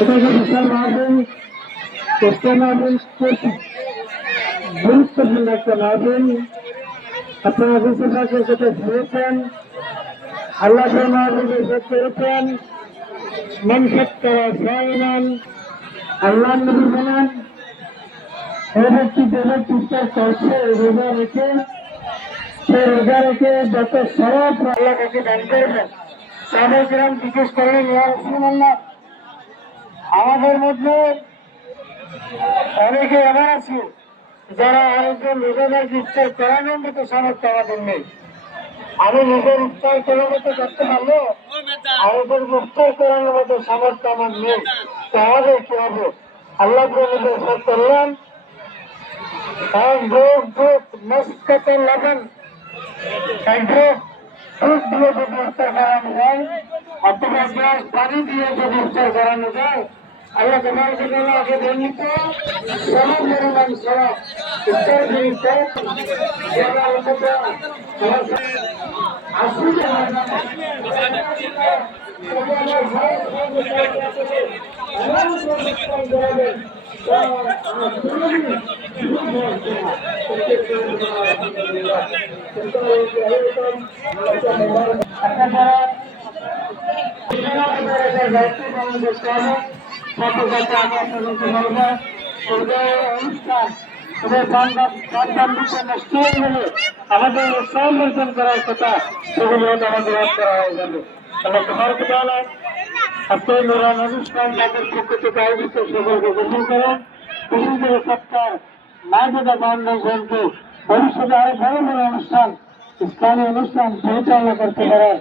এটা যে বিশাল মাহফিল, একটা মাহফিল গুরুত্বপূর্ণ একটা মাহফিল। আপনারা বেশিরভাগের সাথে শুনেছেন, আল্লাহ মাহফিলের করেছেন, মনসত করা সাইমান আল্লাহ নবী বলেন, ও ব্যক্তি যে ব্যক্তি করছে রোজা রেখে, সে রোজা রেখে যত সরব আল্লাহ তাকে দান করবেন। সাহাবায়ে কেরাম জিজ্ঞেস করলেন, ইয়া রাসূলুল্লাহ, আমাদের মধ্যে অনেকে এমন আছে যারা আরেকজন রোজাদারকে ইফতার করানোর মতো সামর্থ্য আমাদের নেই। আমি নিজের ইফতার করার মতো করতে পারলো, আরেকজন ইফতার করানোর মতো সামর্থ্য আমার নেই, তাহলে কি হবে? আল্লাহ নিজের ইফতার করলেন, এক যোগ যোগ মস্কত লবণ, এক যোগ দুধ দিয়ে যদি ইফতার করানো যায়, অথবা গ্লাস পানি দিয়ে যদি ইফতার করানো যায়, আল্লাহ তোমার জন্য আগে বর্ণিত সমান পরিমাণ সব ইফতার জিনিসটা আমাদের সংরক্ষণ করার কথা, সেগুলো আমাদের করা হয়ে যাবে। আল্লাহ তোমার কথা আজকে নুরান অনুষ্ঠান তাদের পক্ষ থেকে আয়োজিত সকলকে গ্রহণ করেন। বিশেষ করে সরকার নায়িকা ফাউন্ডেশনকে ভবিষ্যতে আরো বড় বড় অনুষ্ঠান, ইসলামী অনুষ্ঠান পরিচালনা করতে পারে।